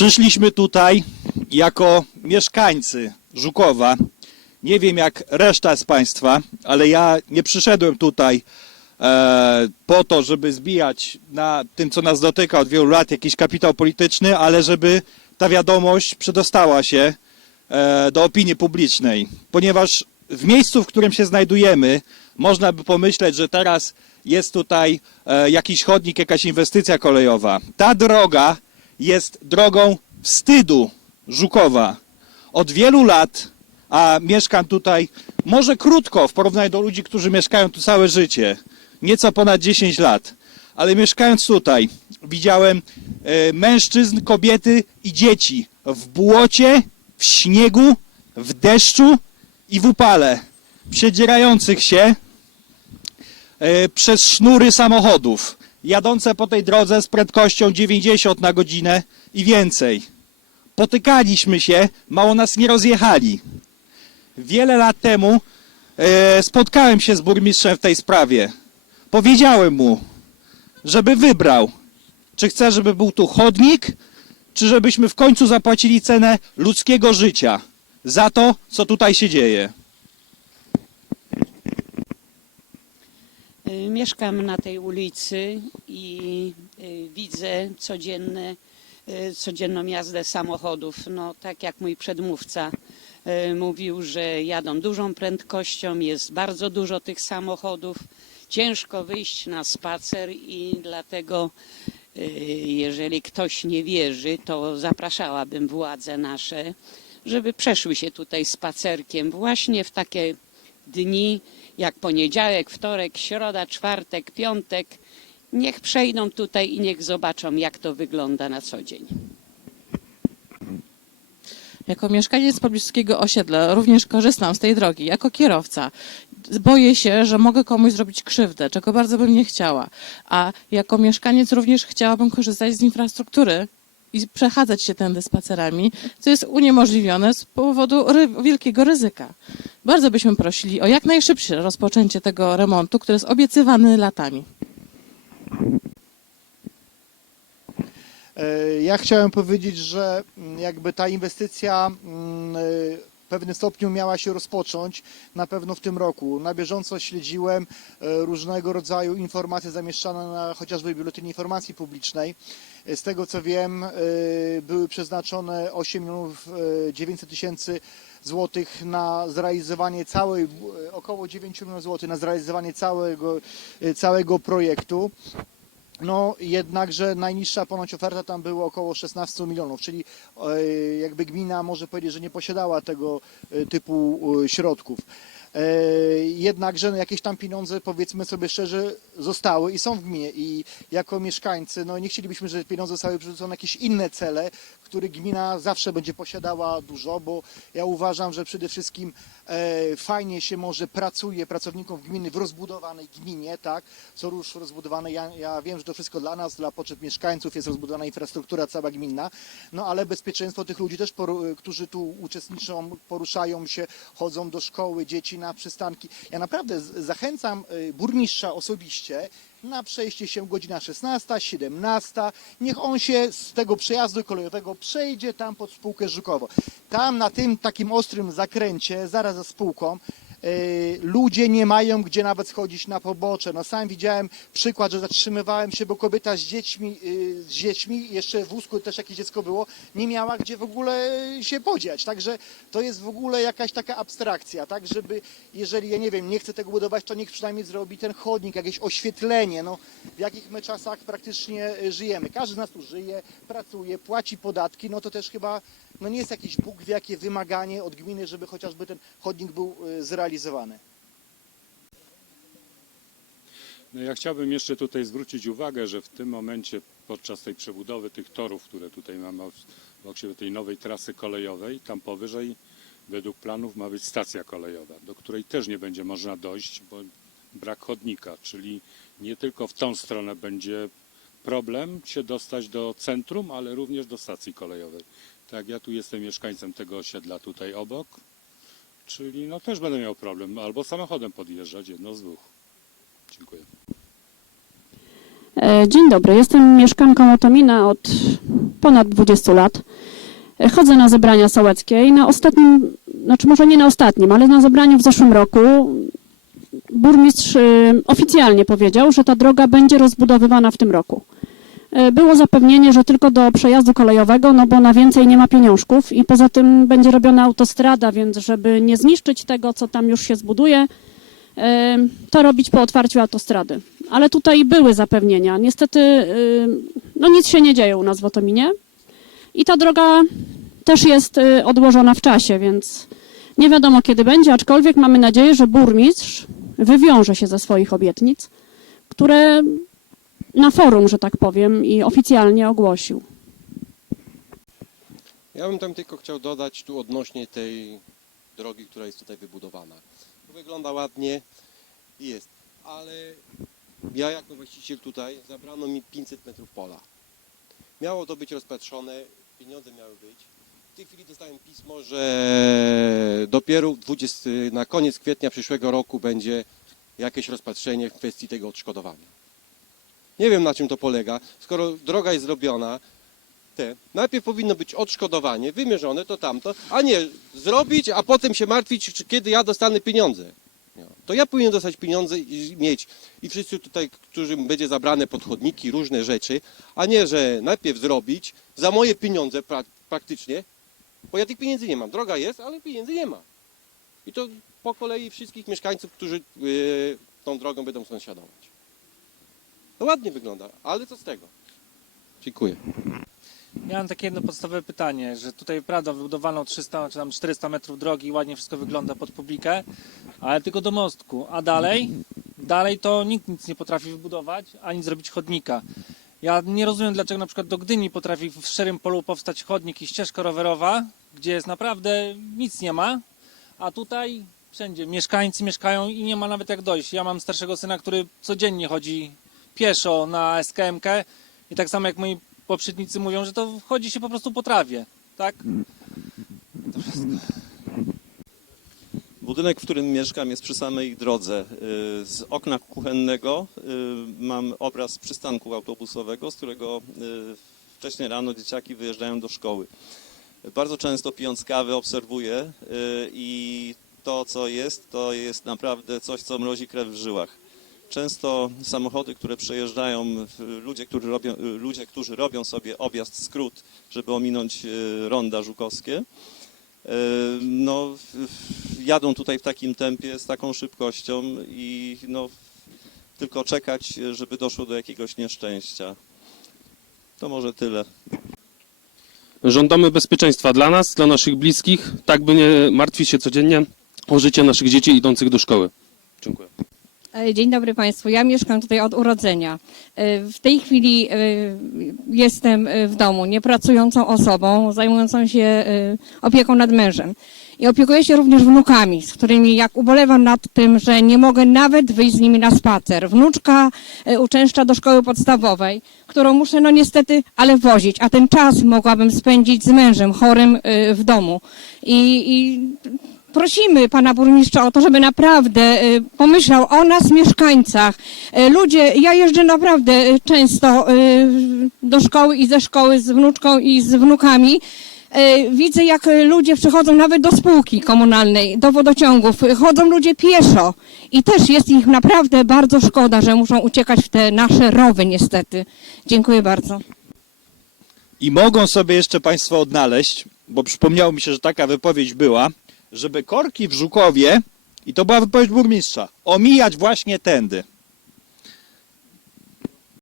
Przyszliśmy tutaj jako mieszkańcy Żukowa. Nie wiem jak reszta z Państwa, ale ja nie przyszedłem tutaj e, po to, żeby zbijać na tym, co nas dotyka od wielu lat, jakiś kapitał polityczny, ale żeby ta wiadomość przedostała się e, do opinii publicznej. Ponieważ w miejscu, w którym się znajdujemy, można by pomyśleć, że teraz jest tutaj e, jakiś chodnik, jakaś inwestycja kolejowa. Ta droga jest drogą wstydu Żukowa. Od wielu lat, a mieszkam tutaj może krótko w porównaniu do ludzi, którzy mieszkają tu całe życie, nieco ponad 10 lat, ale mieszkając tutaj widziałem e, mężczyzn, kobiety i dzieci w błocie, w śniegu, w deszczu i w upale, przedzierających się e, przez sznury samochodów, jadące po tej drodze z prędkością 90 na godzinę i więcej. Potykaliśmy się, mało nas nie rozjechali. Wiele lat temu e, spotkałem się z burmistrzem w tej sprawie. Powiedziałem mu, żeby wybrał, czy chce, żeby był tu chodnik, czy żebyśmy w końcu zapłacili cenę ludzkiego życia za to, co tutaj się dzieje. Mieszkam na tej ulicy i y, widzę codzienne, y, codzienną jazdę samochodów. No, tak jak mój przedmówca y, mówił, że jadą dużą prędkością, jest bardzo dużo tych samochodów. Ciężko wyjść na spacer i dlatego, y, jeżeli ktoś nie wierzy, to zapraszałabym władze nasze, żeby przeszły się tutaj spacerkiem właśnie w takie dni jak poniedziałek, wtorek, środa, czwartek, piątek. Niech przejdą tutaj i niech zobaczą, jak to wygląda na co dzień. Jako mieszkaniec pobliskiego osiedla również korzystam z tej drogi, jako kierowca. Boję się, że mogę komuś zrobić krzywdę, czego bardzo bym nie chciała. A jako mieszkaniec również chciałabym korzystać z infrastruktury i przechadzać się tędy spacerami, co jest uniemożliwione z powodu ry wielkiego ryzyka. Bardzo byśmy prosili o jak najszybsze rozpoczęcie tego remontu, który jest obiecywany latami. E, Ja chciałem powiedzieć, że mm, jakby ta inwestycja mm, e, w pewnym stopniu miała się rozpocząć na pewno w tym roku. Na bieżąco śledziłem e, różnego rodzaju informacje zamieszczane na chociażby Biuletynie Informacji Publicznej. Z tego co wiem, były przeznaczone 8 milionów e, 900 tysięcy złotych na zrealizowanie całej, e, około 9 milionów złotych na zrealizowanie całego, e, całego projektu. No jednakże najniższa ponoć oferta tam była około 16 milionów, czyli e, jakby gmina może powiedzieć, że nie posiadała tego typu środków. Jednakże no, jakieś tam pieniądze, powiedzmy sobie szczerze, zostały i są w gminie i jako mieszkańcy, no nie chcielibyśmy, żeby pieniądze zostały przerzucone na jakieś inne cele, których gmina zawsze będzie posiadała dużo, bo ja uważam, że przede wszystkim e, fajnie się może pracuje pracownikom gminy w rozbudowanej gminie, tak, co już rozbudowane, ja, ja wiem, że to wszystko dla nas, dla potrzeb mieszkańców jest rozbudowana infrastruktura cała gminna, no ale bezpieczeństwo tych ludzi też, którzy tu uczestniczą, poruszają się, chodzą do szkoły, dzieci na przystanki. Ja naprawdę zachęcam y, burmistrza osobiście na przejście się godzina 16, 17. Niech on się z tego przejazdu kolejowego przejdzie tam pod spółkę Żukowo. Tam na tym takim ostrym zakręcie, zaraz za spółką, ludzie nie mają gdzie nawet schodzić na pobocze. No sam widziałem przykład, że zatrzymywałem się, bo kobieta z dziećmi, y, z dziećmi, jeszcze w wózku też jakieś dziecko było, nie miała gdzie w ogóle się podziać. Także to jest w ogóle jakaś taka abstrakcja, tak, żeby jeżeli, ja nie wiem, nie chce tego budować, to niech przynajmniej zrobi ten chodnik, jakieś oświetlenie, no w jakich my czasach praktycznie y, żyjemy. Każdy z nas tu żyje, pracuje, płaci podatki, no to też chyba no nie jest jakiś Bóg jakie wymaganie od gminy, żeby chociażby ten chodnik był y, zrealizowany. No ja chciałbym jeszcze tutaj zwrócić uwagę, że w tym momencie podczas tej przebudowy tych torów, które tutaj mamy wokół tej nowej trasy kolejowej, tam powyżej według planów ma być stacja kolejowa, do której też nie będzie można dojść, bo brak chodnika, czyli nie tylko w tą stronę będzie problem się dostać do centrum, ale również do stacji kolejowej. Tak, ja tu jestem mieszkańcem tego osiedla tutaj obok, czyli no też będę miał problem albo samochodem podjeżdżać, jedno z dwóch. Dziękuję. E, Dzień dobry, jestem mieszkanką Otomina od ponad 20 lat. E, Chodzę na zebrania sołeckie i na ostatnim, znaczy może nie na ostatnim, ale na zebraniu w zeszłym roku burmistrz y, oficjalnie powiedział, że ta droga będzie rozbudowywana w tym roku. E, Było zapewnienie, że tylko do przejazdu kolejowego, no bo na więcej nie ma pieniążków i poza tym będzie robiona autostrada, więc żeby nie zniszczyć tego, co tam już się zbuduje, e, to robić po otwarciu autostrady. Ale tutaj były zapewnienia. Niestety y, no nic się nie dzieje u nas w Otominie i ta droga też jest odłożona w czasie, więc nie wiadomo kiedy będzie, aczkolwiek mamy nadzieję, że burmistrz wywiąże się ze swoich obietnic, które na forum, że tak powiem, i oficjalnie ogłosił. Ja bym tam tylko chciał dodać tu odnośnie tej drogi, która jest tutaj wybudowana. Wygląda ładnie i jest, ale ja jako właściciel tutaj zabrano mi 500 metrów pola. Miało to być rozpatrzone, pieniądze miały być. W tej chwili dostałem pismo, że dopiero 20, na koniec kwietnia przyszłego roku będzie jakieś rozpatrzenie w kwestii tego odszkodowania. Nie wiem na czym to polega. Skoro droga jest zrobiona, te. Najpierw powinno być odszkodowanie, wymierzone to tamto, a nie zrobić, a potem się martwić, czy kiedy ja dostanę pieniądze. No. To ja powinien dostać pieniądze i mieć. I wszyscy tutaj, którym będzie zabrane podchodniki, różne rzeczy, a nie, że najpierw zrobić za moje pieniądze pra praktycznie, bo ja tych pieniędzy nie mam. Droga jest, ale pieniędzy nie ma. I to po kolei wszystkich mieszkańców, którzy yy, tą drogą będą sąsiadować. To ładnie wygląda, ale co z tego? Dziękuję. Ja mam takie jedno podstawowe pytanie, że tutaj prawda wybudowano 300 czy tam 400 metrów drogi, ładnie wszystko wygląda pod publikę, ale tylko do mostku. A dalej? Dalej to nikt nic nie potrafi wybudować, ani zrobić chodnika. Ja nie rozumiem, dlaczego na przykład do Gdyni potrafi w szczerym polu powstać chodnik i ścieżka rowerowa, gdzie jest naprawdę nic nie ma, a tutaj wszędzie mieszkańcy mieszkają i nie ma nawet jak dojść. Ja mam starszego syna, który codziennie chodzi pieszo na SKMK i tak samo jak moi poprzednicy mówią, że to chodzi się po prostu po trawie, tak? Budynek, w którym mieszkam, jest przy samej drodze. Y, Z okna kuchennego y, mam obraz przystanku autobusowego, z którego y, wcześniej rano dzieciaki wyjeżdżają do szkoły. Bardzo często pijąc kawę obserwuję i to, co jest, to jest naprawdę coś, co mrozi krew w żyłach. Często samochody, które przejeżdżają, ludzie, którzy robią, y, ludzie, którzy robią sobie objazd skrót, żeby ominąć y, ronda żukowskie, y, no, jadą tutaj w takim tempie, z taką szybkością i no, tylko czekać, żeby doszło do jakiegoś nieszczęścia. To może tyle. Żądamy bezpieczeństwa dla nas, dla naszych bliskich, tak by nie martwić się codziennie o życie naszych dzieci idących do szkoły. Dziękuję. E, Dzień dobry Państwu. Ja mieszkam tutaj od urodzenia. E, W tej chwili e, jestem w domu niepracującą osobą, zajmującą się opieką nad mężem. I opiekuję się również wnukami, z którymi jak ubolewam nad tym, że nie mogę nawet wyjść z nimi na spacer. Wnuczka uczęszcza do szkoły podstawowej, którą muszę no niestety, ale wozić, a ten czas mogłabym spędzić z mężem chorym w domu. I, i prosimy pana burmistrza o to, żeby naprawdę y, pomyślał o nas, mieszkańcach. Y, Ludzie, ja jeżdżę naprawdę y, często do szkoły i ze szkoły z wnuczką i z wnukami. Widzę, jak ludzie przychodzą nawet do spółki komunalnej, do wodociągów. Chodzą ludzie pieszo i też jest ich naprawdę bardzo szkoda, że muszą uciekać w te nasze rowy niestety. Dziękuję bardzo. I mogą sobie jeszcze Państwo odnaleźć, bo przypomniało mi się, że taka wypowiedź była, żeby korki w Żukowie, i to była wypowiedź burmistrza, omijać właśnie tędy.